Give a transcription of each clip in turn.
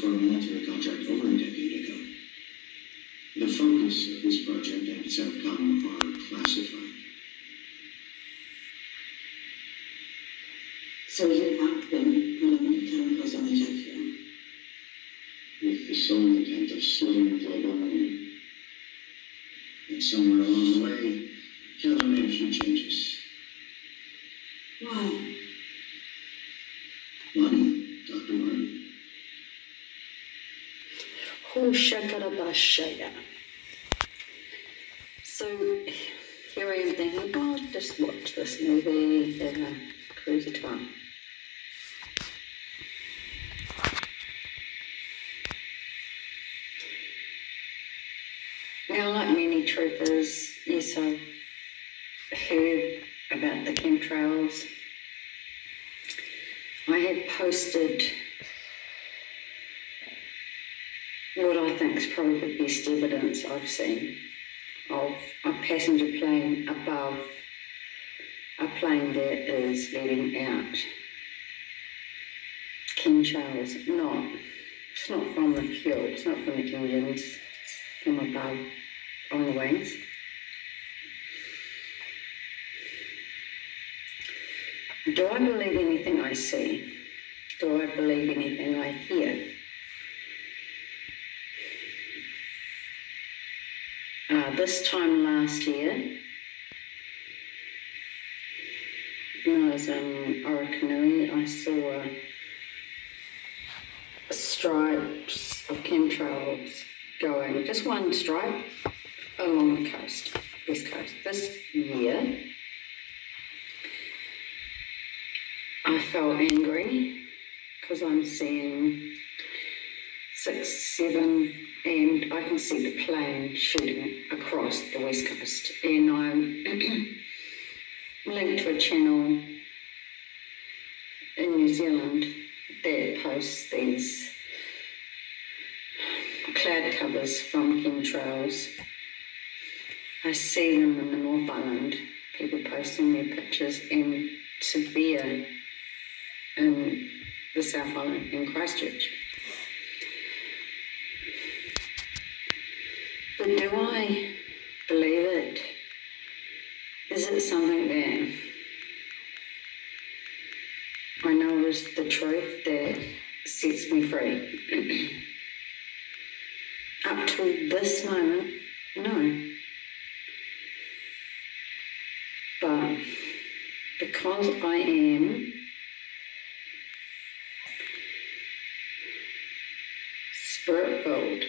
for a military contract over a decade ago. The focus of this project and its outcome are classified. So you have been putting chemicals on the jet fuel? With the sole intent of slowing global warming. And somewhere along the way, Keller made a few changes. Why? Money, Dr. Martin. So here I am thinking, oh, just watch this movie in a cruisy time. Now, like many troopers, yes, I've heard about the chemtrails. I had posted what I think is probably the best evidence I've seen of a passenger plane above a plane that is letting out chemtrails. It's not from the fuel, it's not from the engines, it's from above on the wings. Do I believe anything I see? Do I believe anything I hear? This time last year, when I was in Orokonui, I saw stripes of chemtrails going, just one stripe along the coast, west coast. This year, I felt angry because I'm seeing 6, 7, and I can see the plane shooting across the west coast. And I'm linked to a channel in New Zealand that posts these cloud covers from chemtrails. I see them in the North Island, people posting their pictures, and severe in the South Island in Christchurch. But do I believe it? Is it something that I know is the truth that sets me free? Up to this moment, no. But because I am spirit-filled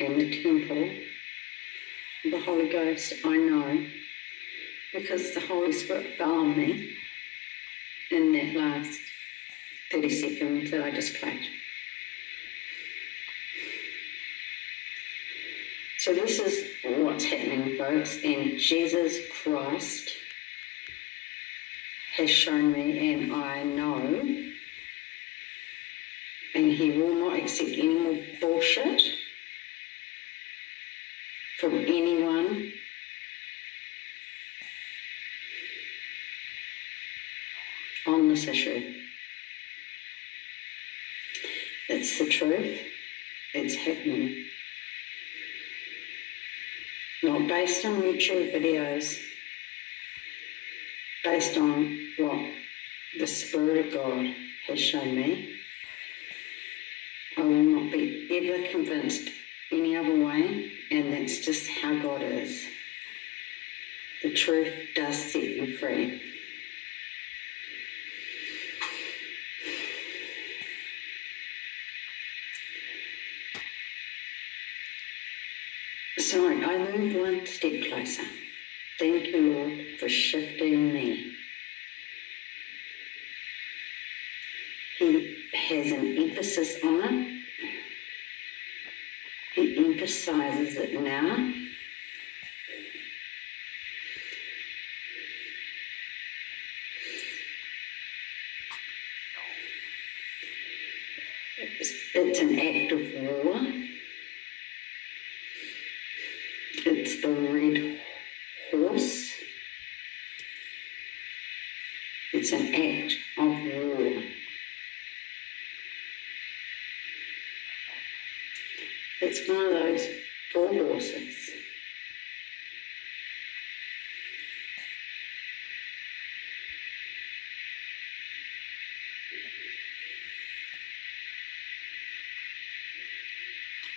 in the temple, the Holy Ghost, I know, because the Holy Spirit fell on me in that last 30 seconds that I just played. So this is what's happening, folks, and Jesus Christ has shown me, and I know, and he will not accept any more bullshit from anyone. On this issue. It's the truth. It's happening. Not based on YouTube videos, based on what the Spirit of God has shown me. I will not be ever convinced any other way, and that's just how God is. The truth does set you free. So I move one step closer. Thank you, Lord, for shifting me. He has an emphasis on it. He emphasizes it now. It's an act of war. It's the red horse. It's an act of war. It's one of those 4 horses.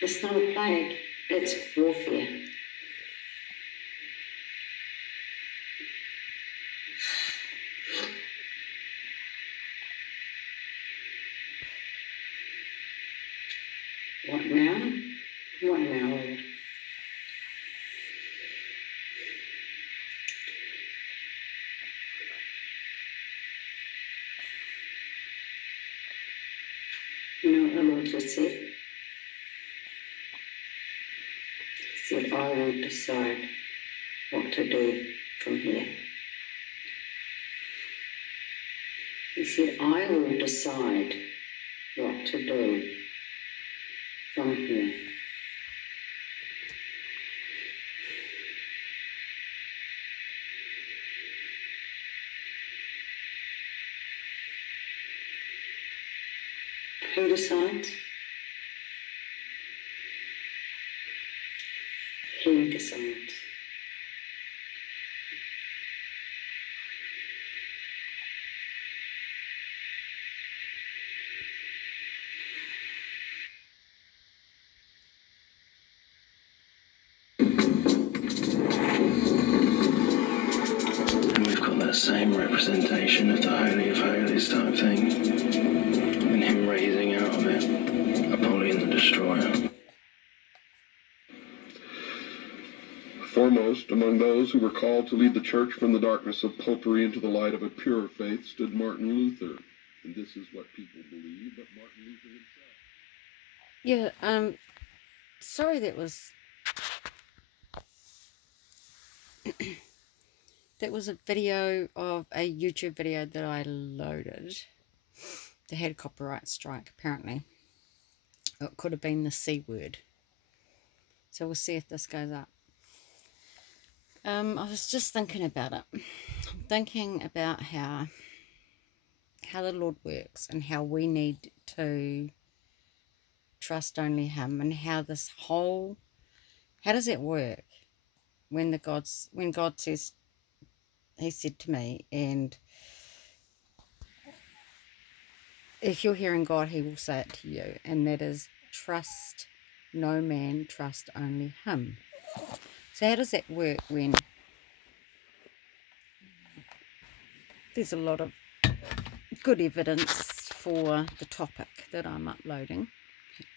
It's not a plague, it's warfare. What now? What now, Lord? You know what the Lord just said? He said, I will decide what to do from here. He said, I will decide what to do from here. Who decides? He decides. And we've got that same representation of the Holy of Holies type thing, and him raising out of it, Apollyon the Destroyer. Foremost among those who were called to lead the church from the darkness of popery into the light of a purer faith stood Martin Luther. And this is what people believe, but Martin Luther himself. Yeah, sorry that was... that was a video of a YouTube video that I loaded. They had a copyright strike, apparently. It could have been the C word. So we'll see if this goes up. I was just thinking about it. I'm thinking about how the Lord works and how we need to trust only Him, and how this whole, how does it work when God says, He said to me, and if you're hearing God, He will say it to you, and that is, trust no man, trust only Him. So how does that work when there's a lot of good evidence for the topic that I'm uploading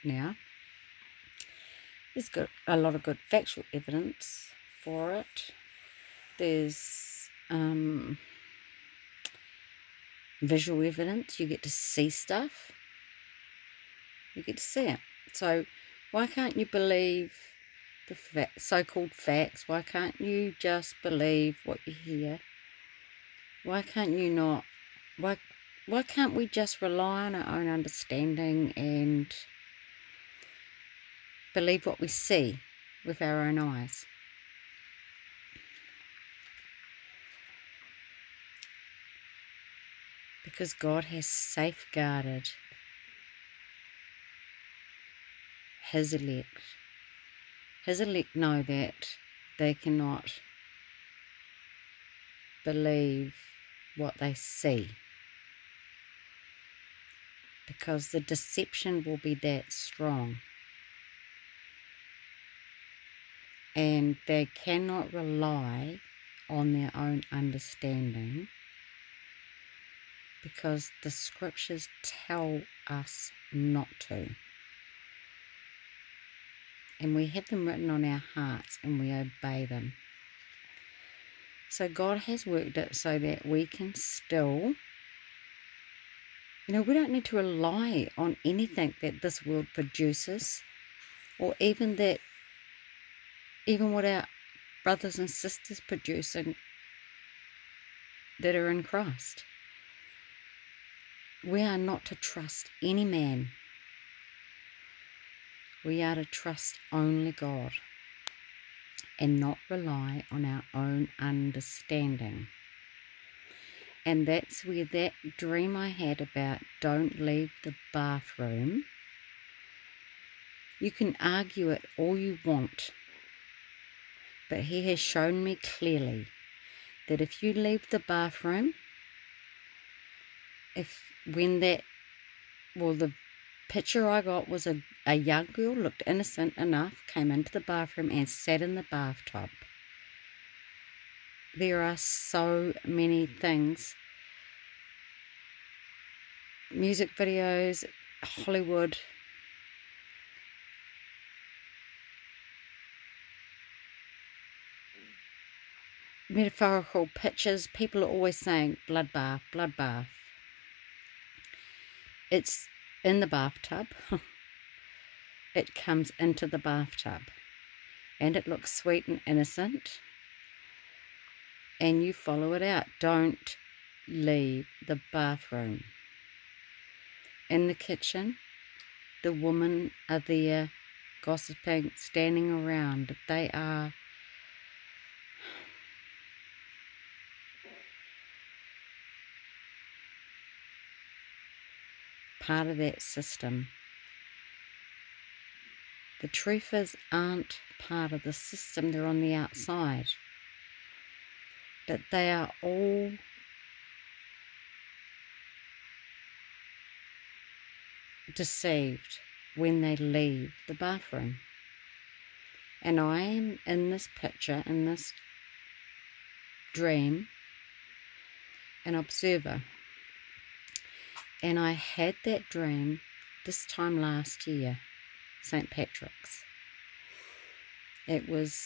now? There's got a lot of good factual evidence for it. There's visual evidence. You get to see stuff. You get to see it. So why can't you believe the so-called facts? Why can't you just believe what you hear? Why can't you not? Why can't we just rely on our own understanding and believe what we see with our own eyes? Because God has safeguarded His elect. His elect know that they cannot believe what they see, because the deception will be that strong, and they cannot rely on their own understanding, because the scriptures tell us not to. And we have them written on our hearts, and we obey them. So God has worked it so that we can still, we don't need to rely on anything that this world produces, or even what our brothers and sisters producing that are in Christ. We are not to trust any man. We are to trust only God and not rely on our own understanding. And that's where that dream I had about don't leave the bathroom You can argue it all you want, but he has shown me clearly that if you leave the bathroom, the picture I got was a young girl, looked innocent enough, came into the bathroom and sat in the bathtub. There are so many things. Music videos, Hollywood. Metaphorical pictures. People are always saying bloodbath, bloodbath. It's in the bathtub. It comes into the bathtub. And it looks sweet and innocent. And you follow it out. Don't leave the bathroom. In the kitchen, the women are there gossiping, standing around. They are part of that system. The truthers aren't part of the system, they're on the outside. But they are all deceived when they leave the bathroom. And I am in this picture, in this dream, an observer. And I had that dream this time last year, St. Patrick's. It was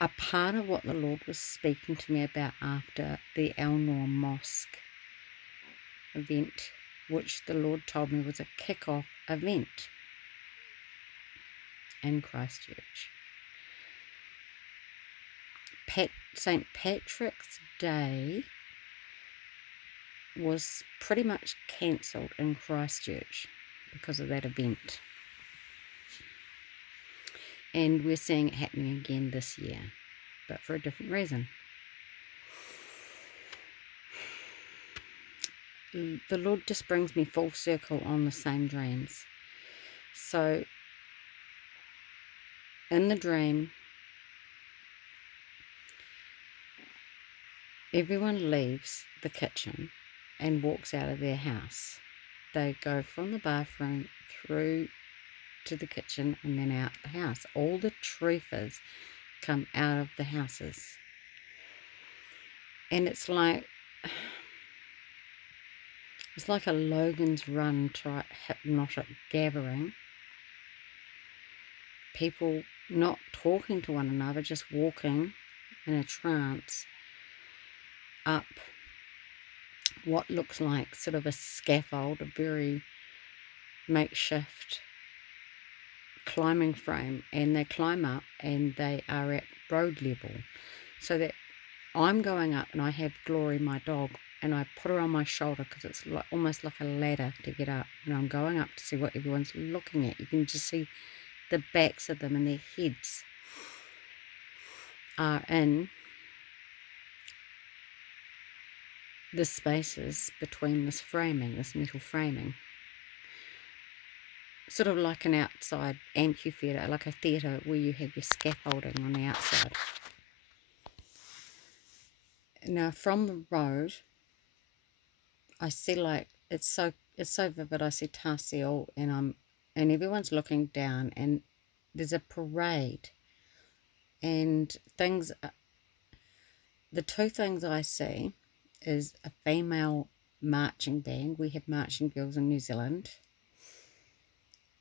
a part of what the Lord was speaking to me about after the Elnor Mosque event, which the Lord told me was a kick-off event in Christchurch. St. Patrick's Day was pretty much cancelled in Christchurch because of that event. And we're seeing it happening again this year, but for a different reason. The Lord just brings me full circle on the same dreams. So, in the dream, everyone leaves the kitchen and walks out of their house. They go from the bathroom through to the kitchen and then out the house. All the truthers come out of the houses. And it's like a Logan's Run type hypnotic gathering. People not talking to one another, just walking in a trance up what looks like sort of a scaffold, a very makeshift climbing frame, and they climb up and they are at road level, so that I'm going up and I have Glory, my dog, and I put her on my shoulder because it's like, almost like a ladder to get up, and I'm going up to see what everyone's looking at. You can just see the backs of them, and their heads are in the spaces between this framing, this metal framing. Sort of like an outside amphitheatre, like a theatre where you have your scaffolding on the outside. Now from the road, I see, like, it's so vivid. I see Tarsiel, and everyone's looking down, and there's a parade, and things. The two things I see is a female marching band. We have marching girls in New Zealand,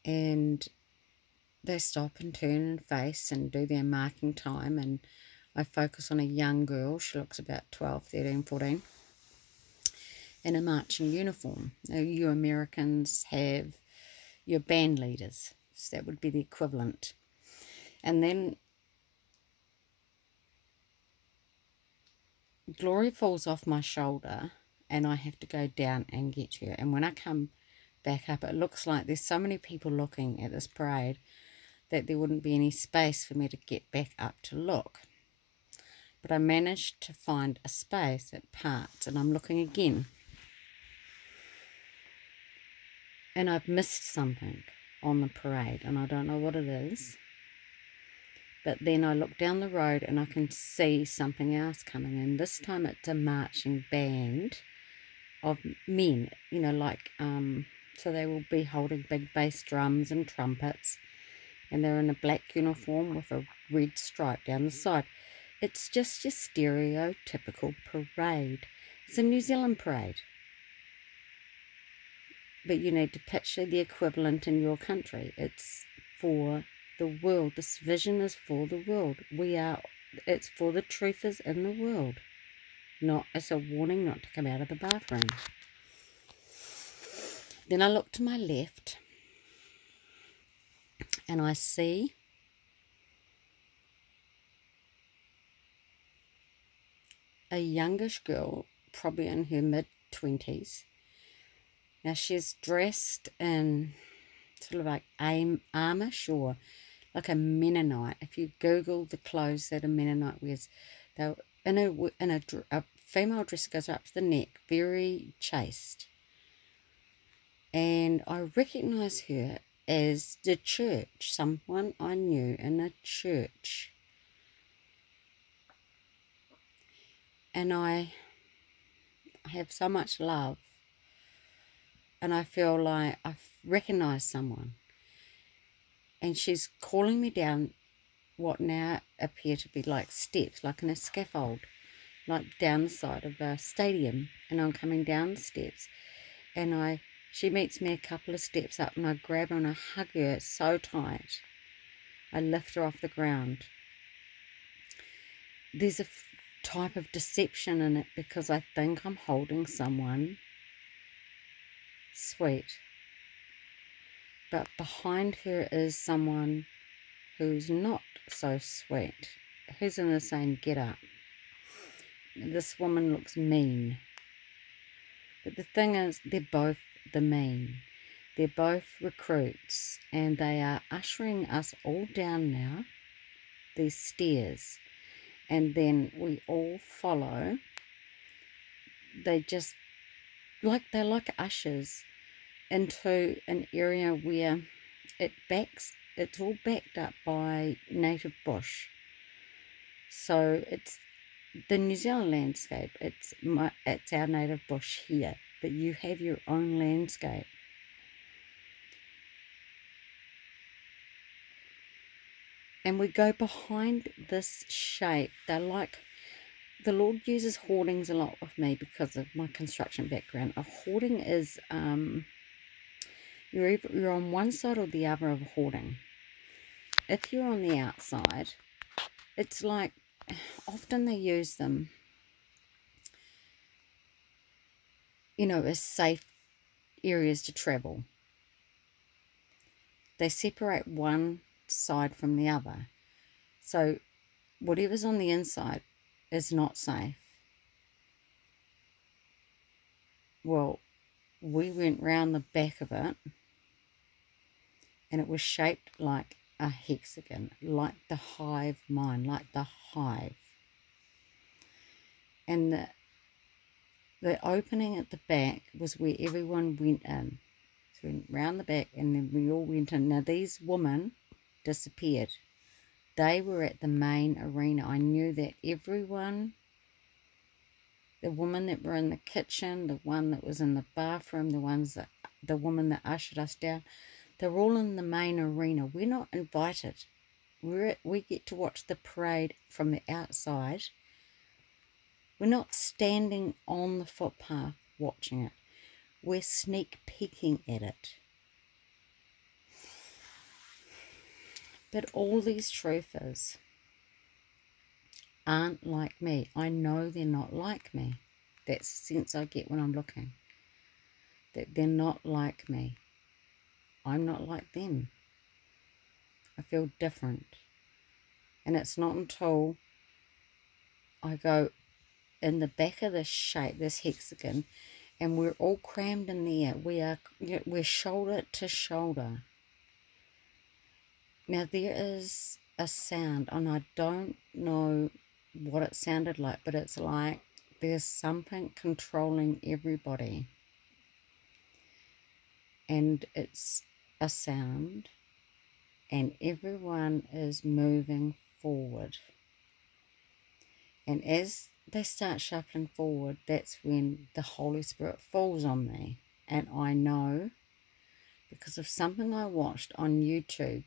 and they stop and turn and face and do their marking time, and I focus on a young girl. She looks about 12, 13, 14, in a marching uniform. Now, you Americans have your band leaders, so that would be the equivalent. And then Glory falls off my shoulder, and I have to go down and get her. And when I come back up, it looks like there's so many people looking at this parade that there wouldn't be any space for me to get back up to look. But I managed to find a space at parts, and I'm looking again. And I've missed something. on the parade, and I don't know what it is. But then I look down the road and I can see something else coming in. This time it's a marching band of men, you know, like, so they will be holding big bass drums and trumpets, and they're in a black uniform with a red stripe down the side. It's just your stereotypical parade. It's a New Zealand parade. But you need to picture the equivalent in your country. It's for the world. This vision is for the world. It's for the truthers in the world. Not as a warning not to come out of the bathroom. Then I look to my left and I see a youngish girl, probably in her mid-20s. Now she's dressed in sort of like Amish, or like a Mennonite. If you Google the clothes that a Mennonite wears, they're in a female dress goes up to the neck, very chaste. And I recognise her as the church, someone I knew in a church. And I have so much love, and I feel like I've recognised someone. And she's calling me down what now appear to be like steps, like in a scaffold, like down the side of a stadium. And I'm coming down the steps, and she meets me a couple of steps up, and I grab her and I hug her so tight. I lift her off the ground. There's a type of deception in it, because I think I'm holding someone sweet. But behind her is someone who's not so sweet, who's in the same get-up. This woman looks mean. But the thing is, they're both the mean. They're both recruits, and they are ushering us all down now, these stairs. And then we all follow. They're like ushers into an area where it's all backed up by native bush. So it's the New Zealand landscape. It's our native bush here, but you have your own landscape. And we go behind this shape. They're like, the Lord uses hoardings a lot with me because of my construction background. A hoarding is, you're on one side or the other of a hoarding. If you're on the outside, it's like, often they use them, you know, as safe areas to travel. They separate one side from the other. So whatever's on the inside is not safe. Well, we went round the back of it, and it was shaped like a hexagon, like the hive mind, like the hive. And the opening at the back was where everyone went in. So we went round the back, and then we all went in. Now these women disappeared. They were at the main arena. I knew that everyone, the woman that were in the kitchen, the one that was in the bathroom, the woman that ushered us down, they're all in the main arena. We're not invited. We get to watch the parade from the outside. We're not standing on the footpath watching it. We're sneak peeking at it. But all these truthers aren't like me. I know they're not like me. That's the sense I get when I'm looking. That they're not like me. I'm not like them. I feel different. And it's not until I go in the back of this shape, this hexagon, and we're all crammed in there. We're shoulder to shoulder. Now there is a sound, and I don't know what it sounded like, but it's like there's something controlling everybody. And it's a sound, and everyone is moving forward. And as they start shuffling forward, that's when the Holy Spirit falls on me. And I know, because of something I watched on YouTube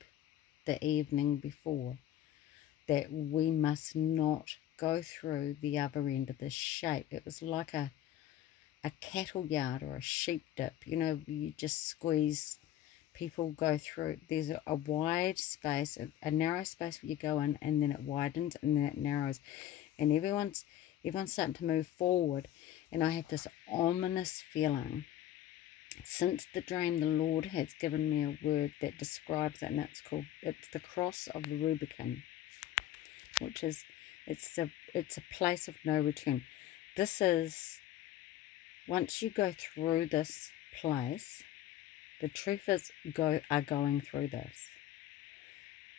the evening before, that we must not go through the other end of this shape. It was like a cattle yard or a sheep dip. You know, you just squeeze, people go through. There's a wide space, a narrow space where you go in, and then it widens, and then it narrows. And everyone's starting to move forward. And I have this ominous feeling. Since the dream, the Lord has given me a word that describes it, and it's the cross of the Rubicon, which is, it's a place of no return. This is, once you go through this place, the troopers are going through this.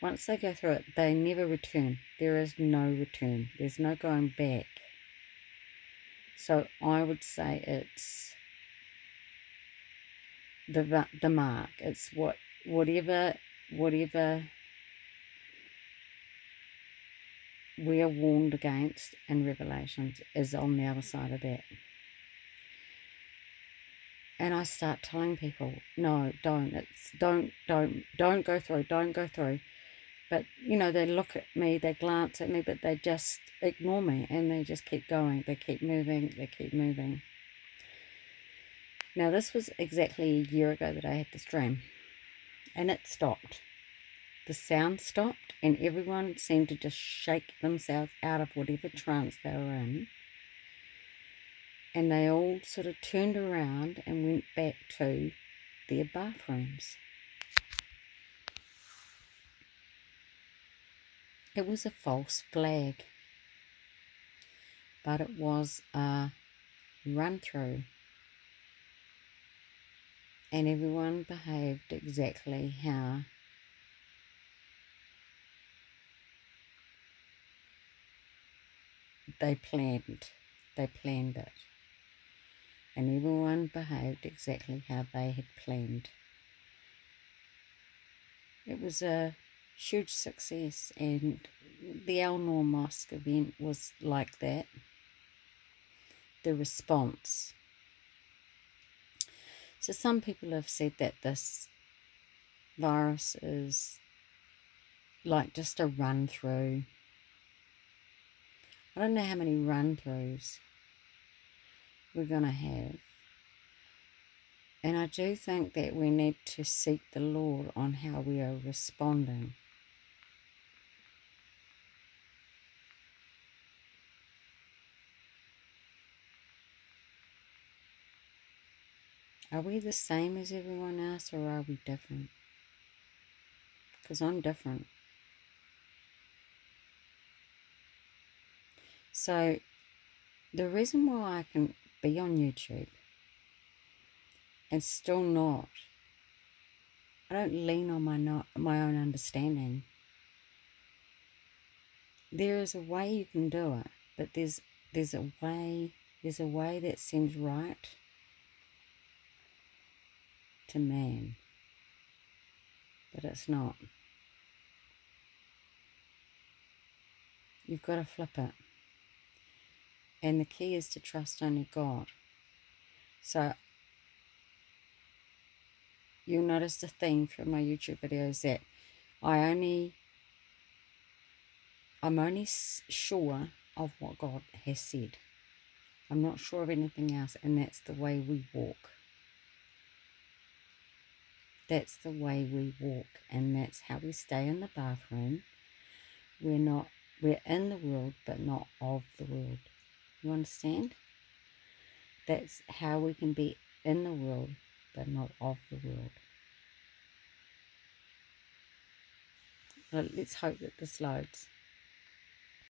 Once they go through it, they never return. There is no return. There's no going back. So I would say it's the mark. It's whatever we are warned against in Revelations is on the other side of that. And I start telling people, no, don't go through, don't go through. But, you know, they look at me, they glance at me, but they just ignore me, and they just keep going. They keep moving, they keep moving. Now, this was exactly a year ago that I had this dream, and it stopped. The sound stopped, and everyone seemed to just shake themselves out of whatever trance they were in. And they all sort of turned around and went back to their bathrooms. It was a false flag, but it was a run-through. And everyone behaved exactly how they planned. They planned it. And everyone behaved exactly how they had planned. It was a huge success, and the Elnor Mosque event was like that. The response. So some people have said that this virus is like just a run through. I don't know how many run throughs we're going to have. And I do think that we need to seek the Lord on how we are responding. Are we the same as everyone else, or are we different? Because I'm different. So the reason why I can be on YouTube and still not, I don't lean on my own understanding. There is a way you can do it, but there's a way that seems right to man, but it's not. You've got to flip it, and the key is to trust only God. So you'll notice the theme from my YouTube videos that I'm only sure of what God has said. I'm not sure of anything else, and that's the way we walk. That's the way we walk, and that's how we stay in the bathroom. We're in the world, but not of the world. You understand? That's how we can be in the world, but not of the world. Well, let's hope that this loads.